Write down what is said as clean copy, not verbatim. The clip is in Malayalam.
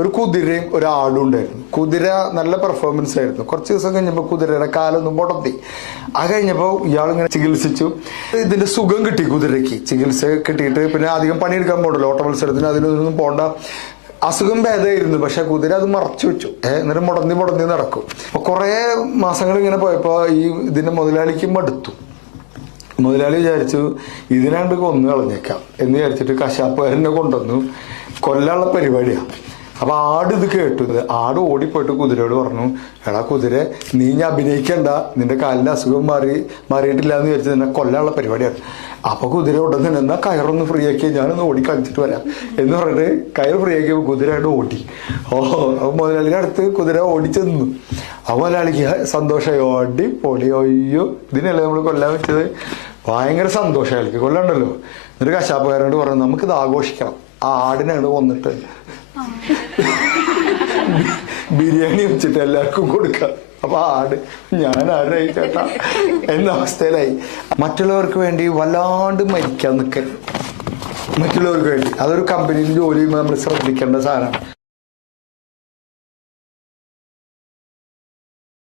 ഒരു കുതിരയും ഒരാളും ഉണ്ടായിരുന്നു. കുതിര നല്ല പെർഫോമൻസ് ആയിരുന്നു. കുറച്ച് ദിവസം കഴിഞ്ഞപ്പോൾ കുതിരയുടെ കാലൊന്നും മുടത്തി. അത് കഴിഞ്ഞപ്പോൾ ഇയാളിങ്ങനെ ചികിത്സിച്ചു. ഇതിന്റെ സുഖം കിട്ടി കുതിരയ്ക്ക്. ചികിത്സ കിട്ടിയിട്ട് പിന്നെ അധികം പണിയെടുക്കാൻ പോകണ്ടല്ലോ, ഓട്ട മത്സരത്തിന് അതിനൊന്നും പോകണ്ട. അസുഖം ഭേദമായിരുന്നു. പക്ഷെ കുതിര അത് മറച്ചു വെച്ചു. എന്നിട്ട് മുടന്തി നടക്കും. അപ്പൊ കുറെ മാസങ്ങൾ ഇങ്ങനെ പോയപ്പോ ഈ ഇതിന്റെ മുതലാളിക്ക് മടുത്തു. മുതലാളി വിചാരിച്ചു ഇതിനാണ്ട് കൊന്നു കളഞ്ഞേക്കാം എന്ന് വിചാരിച്ചിട്ട് കശാപ്പുകാരനെ കൊണ്ടുവന്നു. കൊല്ലാനുള്ള പരിപാടിയാണ്. അപ്പൊ ആട് ഇത് കേട്ടു. ആട് ഓടിപ്പോയിട്ട് കുതിരയോട് പറഞ്ഞു, എടാ കുതിര, നീ ഞാൻ അഭിനയിക്കണ്ട, നിന്റെ കാലിന്റെ അസുഖം മാറിയിട്ടില്ല എന്ന് വിചാരിച്ചു നിന്നെ കൊല്ലാനുള്ള പരിപാടിയാണ്. അപ്പൊ കുതിര ഉടൻ തന്നെ എന്നാ കയറൊന്ന് ഫ്രീ ആക്കി ഞാനൊന്ന് ഓടി കളിച്ചിട്ട് വരാം എന്ന് പറഞ്ഞിട്ട് കയർ ഫ്രീ ആക്കിയപ്പോൾ കുതിരയായിട്ട് ഓടി. അപ്പൊ മുതലാളിയുടെ അടുത്ത് കുതിര ഓടിച്ചെന്നു. ആ മുതലാളിക്ക് സന്തോഷമായി. ഓടി പൊളി, അയ്യോ ഇതിനല്ലേ നമ്മൾ കൊല്ലാൻ വെച്ചത്. ഭയങ്കര സന്തോഷം അയാൾക്ക്, കൊല്ലണ്ടല്ലോ. എന്നിട്ട് കശാപ്പുകാരോട് പറഞ്ഞു, നമുക്കിത് ആഘോഷിക്കണം. ആ ആടിനാണ് കൊന്നിട്ട് ബിരിയാണി വെച്ചിട്ട് എല്ലാവർക്കും കൊടുക്കാം. അപ്പൊ ആട് ഞാൻ ആരായി ചേട്ടാ എന്ന അവസ്ഥയിലായി. മറ്റുള്ളവർക്ക് വേണ്ടി വല്ലാണ്ട് മരിക്കാൻ നിൽക്കരുത്. മറ്റുള്ളവർക്ക് വേണ്ടി അതൊരു കമ്പനിയിൽ ജോലി ചെയ്യുമ്പോൾ നമ്മൾ ശ്രദ്ധിക്കേണ്ട സാധനമാണ്.